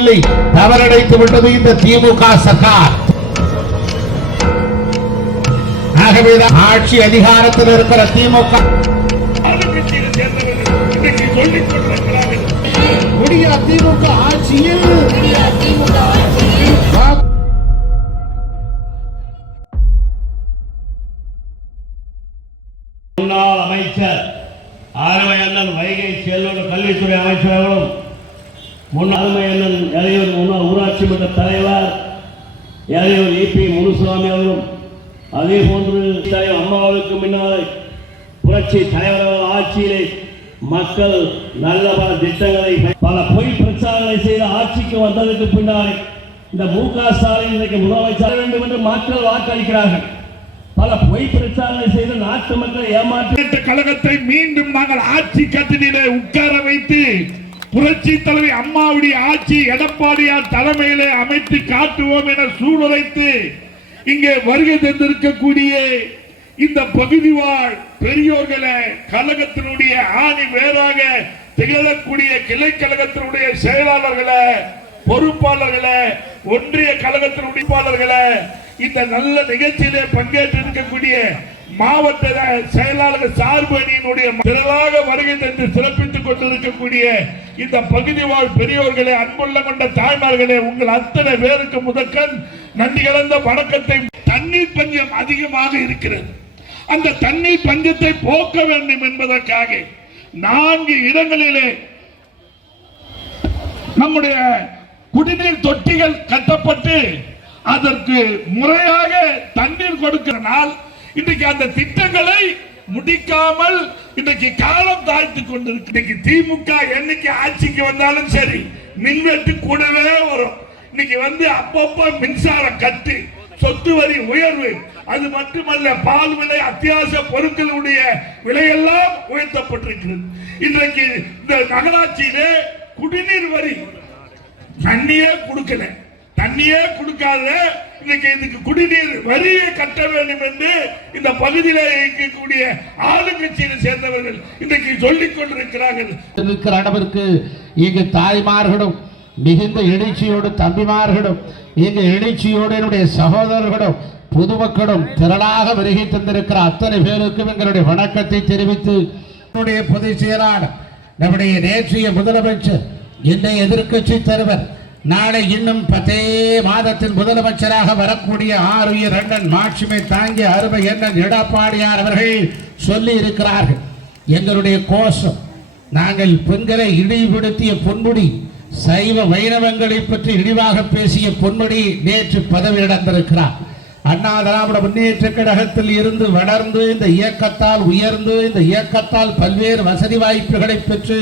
செயல்படுத்தவில்லை, தவறடைத்து விட்டது இந்த திமுக சர்க்கார். ஆகவேதான் ஆட்சி அதிகாரத்தில் இருக்கிற திமுக திமுக ஆட்சியில் முன்னாள் அமைச்சர் ஆறுமையண்ணன் வைகை செல்வன் கல்வித்துறை அமைச்சர் அவர்களும் ஆறுமையண்ணன் இளையோர் முன்னாள் ஊராட்சி மன்ற தலைவர் இளையோர் இபி முனுசாமி அவர்களும் அதே போன்று அம்மாவுக்கு முன்னால் புரட்சி தலைவர் ஆட்சியிலே மக்கள் நல்ல பல திட்டங்களை பல பொய் பிரச்சாரங்களை செய்து ஆட்சிக்கு வந்ததற்கு பின்னால் இந்த மு.க. ஸ்டாலின் இன்றைக்கு முதலமைச்சர் வேண்டும் என்று மக்கள் வாக்களிக்கிறார்கள். பல பொய் பிரச்சாரங்களை செய்து நாட்டு மக்களை ஏமாற்ற கழகத்தை மீண்டும் நாங்கள் ஆட்சி கட்டிலே உட்கார வைத்து புரட்சி தலைவி அம்மாவுடைய ஆட்சி எடப்பாடியார் தலைமையிலே அமைத்து காட்டுவோம் என சூழலைத்து இங்கே வருகை தந்திருக்கக்கூடிய இந்த பகுதி வாழ் பெரியோர்களை கழகத்தினுடைய ஆணி வேறாக திகழக்கூடிய கிளை கழகத்தினுடைய செயலாளர்களை பொறுப்பாளர்களை ஒன்றிய கழகத்தினுடைய பொறுப்பாளர்களை இந்த நல்ல நிகழ்ச்சியிலே பங்கேற்று இருக்கக்கூடிய மாவட்ட செயலாளர் சார்பு அணியினுடைய திரளாக வருகை தந்து சிறப்பித்துக் கொண்டிருக்கக்கூடிய இந்த பகுதி வாழ் பெரியோர்களே, அன்புள்ள கொண்ட தாய்மார்களே, உங்கள் அத்தனை பேருக்கு முதற்கண் நன்றி கலந்த வணக்கத்தை. தண்ணீர் பஞ்சம் அதிகமாக இருக்கிறது. அந்த தண்ணீர் பஞ்சத்தை போக்க வேண்டும் என்பதற்காக 4 இடங்களிலே நம்முடைய குடிநீர் தொட்டிகள் கட்டப்பட்டு அதற்கு முறையாக தண்ணீர் கொடுக்கிறனால் இன்றைக்கு அந்த திட்டங்களை முடிக்காமல் இன்றைக்கு காலம் தாழ்த்தி கொண்டிருக்கு. இன்னைக்கு திமுக என்னைக்கு ஆட்சிக்கு வந்தாலும் சரி மின்வெட்டு கூடவே வரும். இன்னைக்கு அப்பப்போ மின்சாரம் கட்டு, சொத்து வரி உயர்வு, அது மட்டுமல்ல பால் விலை, அத்தியாவசிய பொருட்களுடைய விலையெல்லாம் உயர்த்தப்பட்டிருக்கிறது. இன்றைக்கு இந்த நகராட்சியிலே குடிநீர் வரி தண்ணியே கொடுக்கல, தண்ணியே கொடுக்காத இன்னைக்கு இதுக்கு குடிநீர் வரியை கட்ட வேண்டும் என்று இந்த பகுதியில் இருக்கக்கூடிய ஆளுங்கட்சியை சேர்ந்தவர்கள் இன்றைக்கு சொல்லிக் கொண்டிருக்கிறார்கள். இருக்கிற அளவிற்கு இங்கு தாய்மார்களும் மிகுந்த எழுச்சியோடு, தம்பிமார்களும் இங்கு எழுச்சியோடு என்னுடைய சகோதரர்களும் பொதுமக்களும் திரளாக வருகை தந்திருக்கிற அத்தனை பேருக்கும் எங்களுடைய வணக்கத்தை தெரிவித்து, பொதுச் செயலாளர் நம்முடைய நேற்றைய முதலமைச்சர், இன்றைய எதிர்கட்சி தலைவர், நாளை இன்னும் 10 மாதத்தில் முதலமைச்சராக வரக்கூடிய ஆருயிர் அண்ணன் மாட்சிமை தாங்கிய அருமை அண்ணன் எடப்பாடியார் அவர்கள் சொல்லி இருக்கிறார்கள். எங்களுடைய கோஷம், நாங்கள் பெண்களை இழிவுபடுத்திய பொன்முடி, சைவ வைணவங்களை பற்றி இழிவாக பேசிய பொன்முடி நேற்று பதவி இழந்திருக்கிறார். அண்ணா திராவிட முன்னேற்ற கழகத்தில் இருந்து வளர்ந்து இந்த இயக்கத்தால் உயர்ந்து இந்த இயக்கத்தால் பல்வேறு வசதி வாய்ப்புகளை பெற்று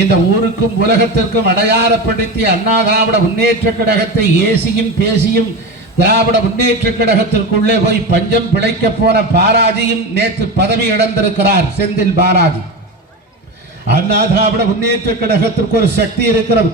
இந்த ஊருக்கும் உலகத்திற்கும் அடையாளப்படுத்திய அண்ணா திராவிட முன்னேற்ற கழகத்தை ஏசியும் பேசியும் திராவிட முன்னேற்ற கழகத்திற்குள்ளே போய் பஞ்சம் பிழைக்க போன பாராஜியும் நேற்று பதவி இழந்திருக்கிறார். செந்தில் பாலாஜி. அண்ணா திராவிட முன்னேற்ற கழகத்திற்கு ஒரு சக்தி இருக்கிறது.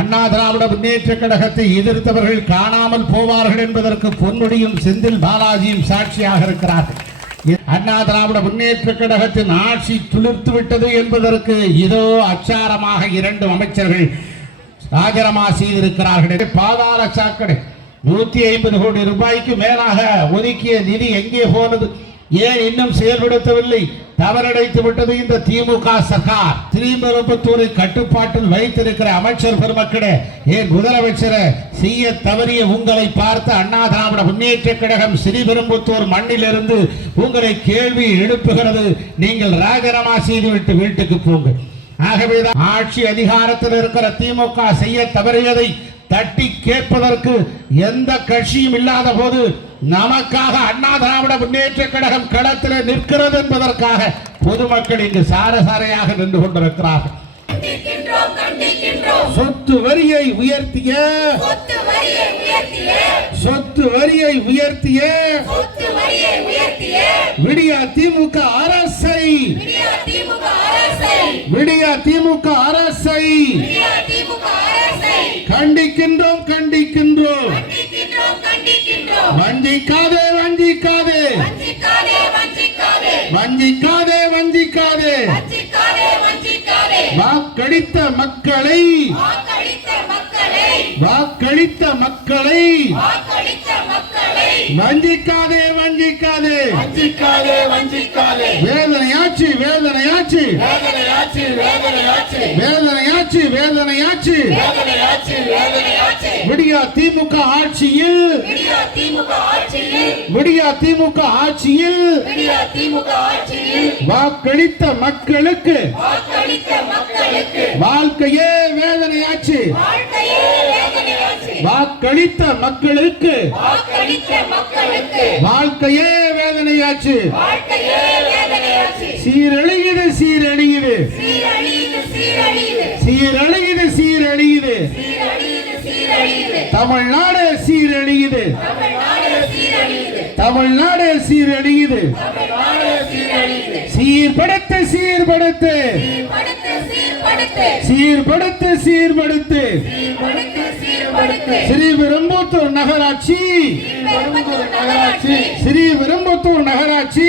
அண்ணா திராவிட முன்னேற்ற கழகத்தை எதிர்த்தவர்கள் காணாமல் போவார்கள் என்பதற்கு பொன்முடியும் செந்தில் பாலாஜியும் சாட்சியாக இருக்கிறார்கள். அண்ணா திராவிட முன்னேற்ற கழகத்தின் ஆட்சி துளிர்த்து விட்டது என்பதற்கு இதோ அச்சாரமாக 2 அமைச்சர்கள் ராஜினாமா செய்திருக்கிறார்கள். பாதாள சாக்கடை 150 கோடி ரூபாய்க்கு மேலாக ஒதுக்கிய நிதி எங்கே போனது? ஏன் இன்னும் செயல்படுத்தவில்லை? தவறடைத்து விட்டது இந்த திமுக சர்க்கார். ஸ்ரீபெரும்புத்தூரை கட்டுப்பாட்டில் வைத்திருக்கிற அமைச்சர் பெருமக்களே, ஏன் முதலமைச்சரை செய்ய தவறிய உங்களை பார்த்து அண்ணா திராவிட முன்னேற்ற கழகம் ஸ்ரீபெரும்புத்தூர் மண்ணிலிருந்து உங்களை கேள்வி எழுப்புகிறது. நீங்கள் ராஜினாமா செய்துவிட்டு வீட்டுக்கு போங்க. ஆகவேதான் ஆட்சி அதிகாரத்தில் இருக்கிற திமுக செய்ய தவறியதை தட்டி கேட்பதற்கு எந்த கட்சியும் இல்லாத போது நமக்காக அண்ணா திராவிட முன்னேற்ற கழகம் களத்தில் நிற்கிறது என்பதற்காக பொதுமக்கள் இங்கு சாரசாரையாக நின்று கொண்டிருக்கிறார்கள். சொத்து வரியை உயர்த்திய விடியா திமுக அரசை கண்டிக்கின்றோம். வஞ்சிக்காதே வாக்களித்த மக்களை வாக்களித்த மக்களை வஞ்சிக்காதே வஞ்சிக்காதே வஞ்சிக்காதே வஞ்சிக்காதே வேதனையாச்சு வேதனையாச்சு வேதனையாச்சு வேதனையாச்சு வேதனையாச்சு வேதனையாச்சு வேதனையாச்சு வேதனையாச்சு விடியா திமுக ஆட்சியில் விடியா திமுக ஆட்சியில் விடியா திமுக ஆட்சியில் விடியா திமுக ஆட்சியில் வாக்களித்த மக்களுக்கு வாக்களித்த மக்களுக்கு வாழ்க்கையே வேதனையாச்சு வாழ்க்கையே வேதனையாச்சு வாக்களித்த மக்களுக்கு வாக்களித்த மக்களுக்கு வாழ்க்கையே வேதனையாச்சு வாழ்க்கையே வேதனையாச்சு சீரழியுது சீரழியுது சீரழியுது சீரழியுது சீரழியுது சீரழியுது சீரழியுது சீரழியுது தமிழ்நாடு சீரழியுது தமிழ்நாடு சீரழியுது தமிழ்நாடு சீரழியுது தமிழ்நாடு சீரழியுது சீர்படுத்து சீர்படுத்து சீர்படுத்து சீர்படுத்து சீர்படுத்து சீர்படுத்து சீர்படுத்து சீர்படுத்து ஸ்ரீபெரும்புத்தூர் நகராட்சி பெரும்புதூர் நகராட்சி ஸ்ரீபெரும்புத்தூர் நகராட்சி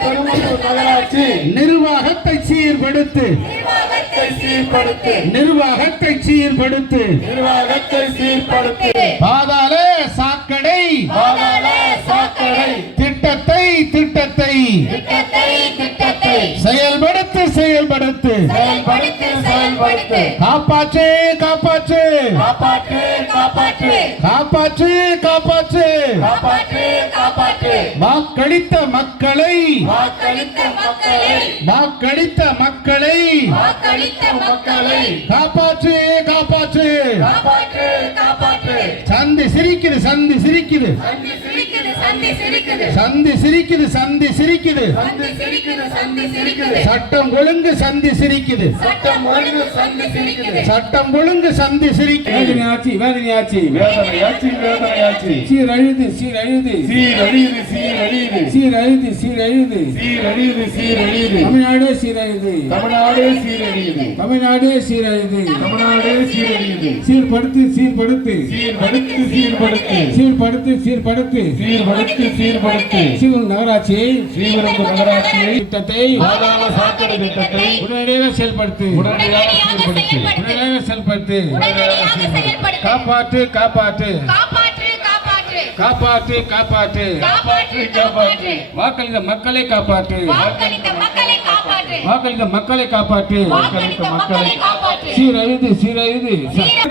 பெரும்புதூர் நகராட்சி நிர்வாகத்தை சீர்படுத்து நிர்வாகத்தை சீர்படுத்து நிர்வாகத்தை சீர்படுத்து நிர்வாகத்தை சீர்படுத்து பாதாள சாக்கடை பாதாள சாக்கடை திட்டத்தை திட்டத்தை திட்டத்தை திட்டத்தை செயல்படுத்து செயல்படுத்து செயல்படுத்து செயல்படுத்து காப்பாற்று காப்பாற்று காப்பாற்று காப்பாற்று காப்பாற்று காப்பாற்று காப்பாற்று காப்பாற்று வாக்களித்த மக்களை வாக்களித்த மக்களை வாக்களித்த மக்களை வாக்களித்த மக்களை காப்பாற்று காப்பாற்று காப்பாற்று காப்பாற்று சந்தி சிரிக்குது சந்தி சிரிக்குது சந்தி சிரிக்குது சந்தி சிரிக்குது சந்தி சிரிக்குது சந்தி சிரிக்குது சந்தி சிரிக்குது சந்தி சிரிக்குது சட்டம் ஒழுங்கு சந்தி சிரிக்குது சட்டம் ஒழுங்கு சந்தி சிரிக்குது சட்டம் ஒழுங்கு சந்தி சிரிக்குது வேதனையாச்சு வேதனையாச்சு வேதனையாச்சு வேதனையாச்சு சீரழியுது சீரழியுது சீரழியுது சீரழியுது சீரழியுது சீரழியுது சீரழியுது சீரழியுது தமிழ்நாடு சீரழியுது தமிழ்நாடு சீரழியுது தமிழ்நாடு சீரழியுது தமிழ்நாடு சீரழியுது சீர்படுத்து சீர்படுத்து சீர்படுத்து சீர்படுத்து சீர்படுத்து சீர்படுத்து சீர்படுத்து சீர்படுத்து ஸ்ரீபெரும்புதூர் நகராட்சியை ஸ்ரீபெரும்புதூர் நகராட்சியை திட்டத்தை பாதாள சாக்கடை திட்டத்தை உடனடியாக செயல்படுத்து உடனடியாக சீர்படுத்தி உடனடியாக செயல்படுத்து உடனடியாக செயல்படுத்து காப்பாற்று காப்பாற்று காப்பாற்று காப்பாற்று காப்பாற்று காப்பாற்று காப்பாற்று காப்பாற்று வாக்களித்த மக்களை காப்பாற்று வாக்களித்த மக்களை காப்பாற்று வாக்களித்த மக்களை காப்பாற்று வாக்களித்த மக்களை காப்பாற்று சீரழியுது சீரழியுது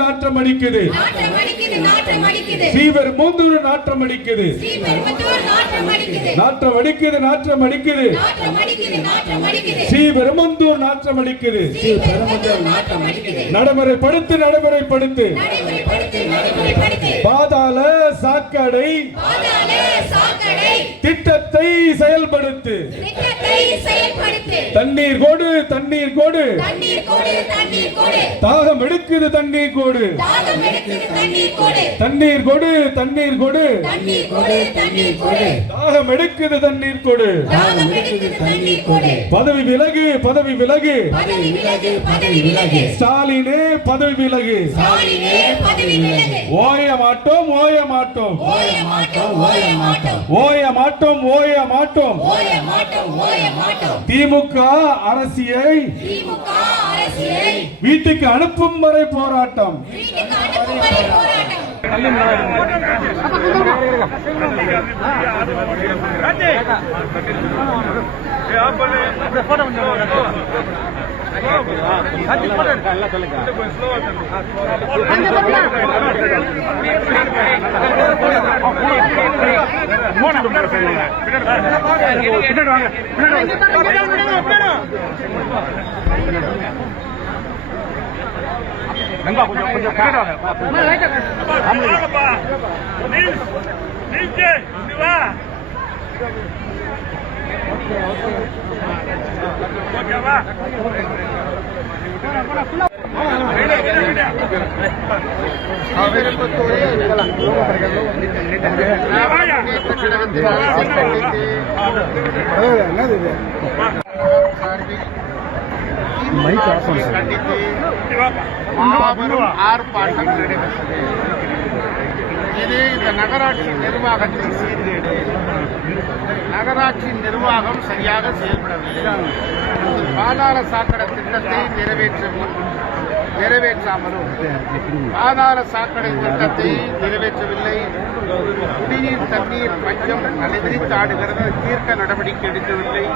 நாற்றம் அடிக்குது நாட்டம் அடிக்குது நாட்டம் அடிக்குது ஸ்ரீபெரும்புதூர் நாற்றம் அடிக்குது ஸ்ரீபெரும்புதூர் நாட்டம் அடிக்குது நாற்றம் அடிக்குது நாற்றம் அடிக்குது நாட்டம் அடிக்குது நாட்டம் அடிக்குது ஸ்ரீபெரும்புதூர் நாற்றம் அடிக்குது ஸ்ரீபெரும்புதூர் நாட்டம் அடிக்குது நடைமுறைப்படுத்து நடைமுறைப்படுத்து நடைமுறைப்படுத்து நடைமுறைப்படுத்து பாதாள சாக்கடை பாதாள சாக்கடை திட்டத்தை செயல்படுத்து திட்டத்தை செயல்படுத்து தண்ணீர் கோடு தண்ணீர் கோடு தண்ணீர் கோடு தண்ணீர் கோடு தாகம் எடுக்குது தண்ணீர் கோடு தாகம் எடுக்குது தண்ணீர் கோடு தண்ணீர் கோடு தண்ணீர் கோடு தண்ணீர் கோடு தண்ணீர் கோடு தாகம் எடுக்குது தண்ணீர் கோடு தாகம் எடுக்குது தண்ணீர் கோடு பதவி விலகு பதவி விலகு பதவி விலகு பதவி விலகு ஸ்டாலினே பதவி விலகு ஸ்டாலினே பதவி விலகு ஓய மாட்டோம் ஓய மாட்டோம் ஓய மாட்டோம் ஓய மாட்டோம் ஓய மாட்டோம் ஓய மாட்டோம் ஓய மாட்டோம் ஓய மாட்டோம் திமுக அரசியை திமுக அரசியலை வீட்டுக்கு அனுப்பும் வரை போராட்டம் வீட்டுக்கு அனுப்பும் வரை போராட்டம் மாபெரும் ஆர்ப்பாட்டம் நடைபெற்றது. இது இந்த நகராட்சி நிர்வாகத்தின் சீர்கேடு. நகராட்சி நிர்வாகம் சரியாக செயல்படவில்லை. பாதாள சாக்கடை திட்டத்தை நிறைவேற்ற நிறைவேற்றாமலும் ஆதார சாக்கடை திட்டத்தை நிறைவேற்றவில்லை, குடிநீர் தண்ணீர் பஞ்சம் அலைவிரித்தாடுகிறது, தீர்க்க நடவடிக்கை எடுக்கவில்லை.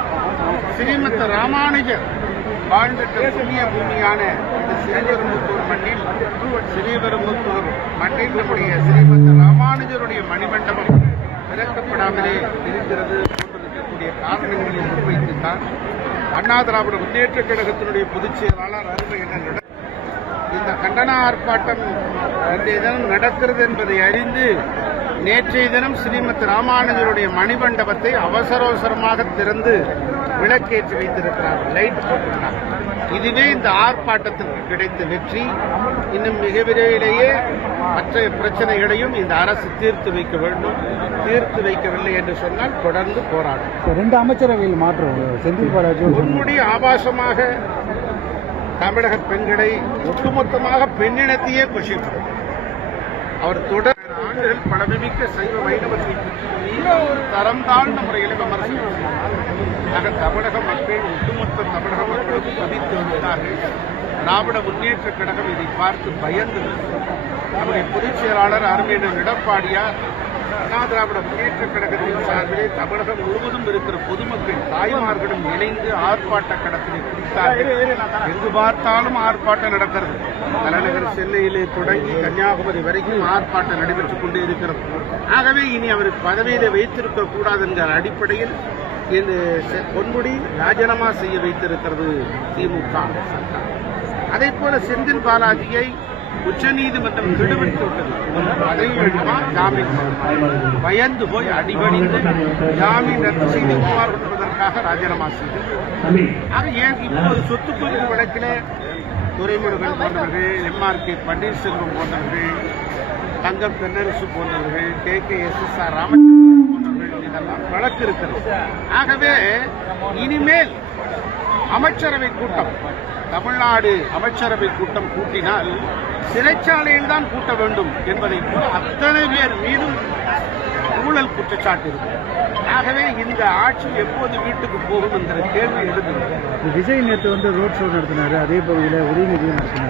ஸ்ரீமத் ராமானுஜர் வாழ்ந்திட்ட புண்ணிய பூமியான இந்த ஸ்ரீபெரும்புத்தூர் மண்ணில் நம்முடைய ஸ்ரீமத் ராமானுஜருடைய மணிமண்டபம் திறக்கப்படாமலே இருக்கிறது போன்றிருக்கக்கூடிய காரணங்களை முன்வைத்துத்தான் அண்ணா திராவிட முன்னேற்ற கழகத்தினுடைய பொதுச் செயலாளர் அருமையண்ணன் இந்த கண்டன ஆர்ப்பாட்டம் இன்றைய தினம் நடக்கிறது என்பதை அறிந்து நேற்றைய தினம் ஸ்ரீமத் ராமானுஜருடைய மணிமண்டபத்தை அவசரமாக திறந்து விளக்கேற்றி வைத்திருக்கிறார், லைட் போட்டிருக்கிறார். இதுவே இந்த ஆர்ப்பாட்டத்திற்கு கிடைத்த வெற்றி. இன்னும் மிக விரைவிலேயே மற்ற பிரச்சனைகளையும் இந்த அரசு தீர்த்து வைக்க வேண்டும். தீர்த்து வைக்கவில்லை என்று சொன்னால் தொடர்ந்து போராடும். 2 அமைச்சரவையில் மாற்றம் செந்தில் பாலாஜி முன்முடி ஆபாசமாக தமிழக பெண்களை ஒட்டுமொத்தமாக பெண்ணினத்தையே கொஷிப்பார். அவர் தொடர் ஆண்டுகள் பழமைமிக்க சைவ வைணவத்தை தரம் தாழ்ந்த முறையில் விமர்சனம் தமிழக மக்கள் ஒட்டுமொத்த தமிழக மக்களுக்கு பதித்து வருகிறார்கள். திராவிட முன்னேற்ற கழகம் இதை பார்த்து பயந்து நம்முடைய பொதுச் செயலாளர் அருமையண்ணன் எடப்பாடியார் அண்ணா திராவிட முன்னேற்ற கழகத்தின் சார்பிலே தமிழகம் முழுவதும் இருக்கிற பொதுமக்கள் தாய்மார்களும் இணைந்து ஆர்ப்பாட்ட களத்திலே குறித்தார்கள். எங்கு பார்த்தாலும் ஆர்ப்பாட்டம் நடக்கிறது. தலைநகர் சென்னையிலே தொடங்கி கன்னியாகுமரி வரைக்கும் ஆர்ப்பாட்டம் நடைபெற்றுக் கொண்டே இருக்கிறது. ஆகவே இனி அவருக்கு பதவியிலே வைத்திருக்க கூடாது என்கிற அடிப்படையில் இந்த பொன்முடி ராஜினாமா செய்ய வைத்திருக்கிறது திமுக சர்க்கார். அதே போல செந்தில் பாலாஜியை உச்சநீதிமன்றம் கெடுவிட்டு விட்டது. அதை வேண்டுமா ஜாமீன் பயந்து போய் அடிபணிந்து ஜாமீன் ரத்து செய்து புகார் கொள்வதற்காக ராஜினாமா செய்தது. ஆக ஏன் இப்போது சொத்து குவிப்பு வழக்கில் துரைமுருகன் போன்றவர்கள், எம்ஆர்கே பன்னீர்செல்வம் போன்றவர்கள், தங்கம் தென்னரசு போன்றவர்கள், KKSSR ராமச்சந்திரன் போன்றவர்கள் இதெல்லாம் வழக்கு இருக்கிறது. ஆகவே இனிமேல் அமைச்சரவை கூட்டம், தமிழ்நாடு அமைச்சரவை கூட்டம் கூட்டினால் சிறைச்சாலையில் தான் கூட்ட வேண்டும் என்பதை போல அத்தனை பேர் மீதும் ஊழல் குற்றச்சாட்டு இருக்கும். ஆகவே இந்த ஆட்சி எப்போது வீட்டுக்கு போகும் என்கிற கேள்வி எழுதுகிறது. விஜய் நேற்று ரோட் ஷோ நடத்தினாரு, அதே பகுதியில் உதயநிதியும் நடத்தினார்.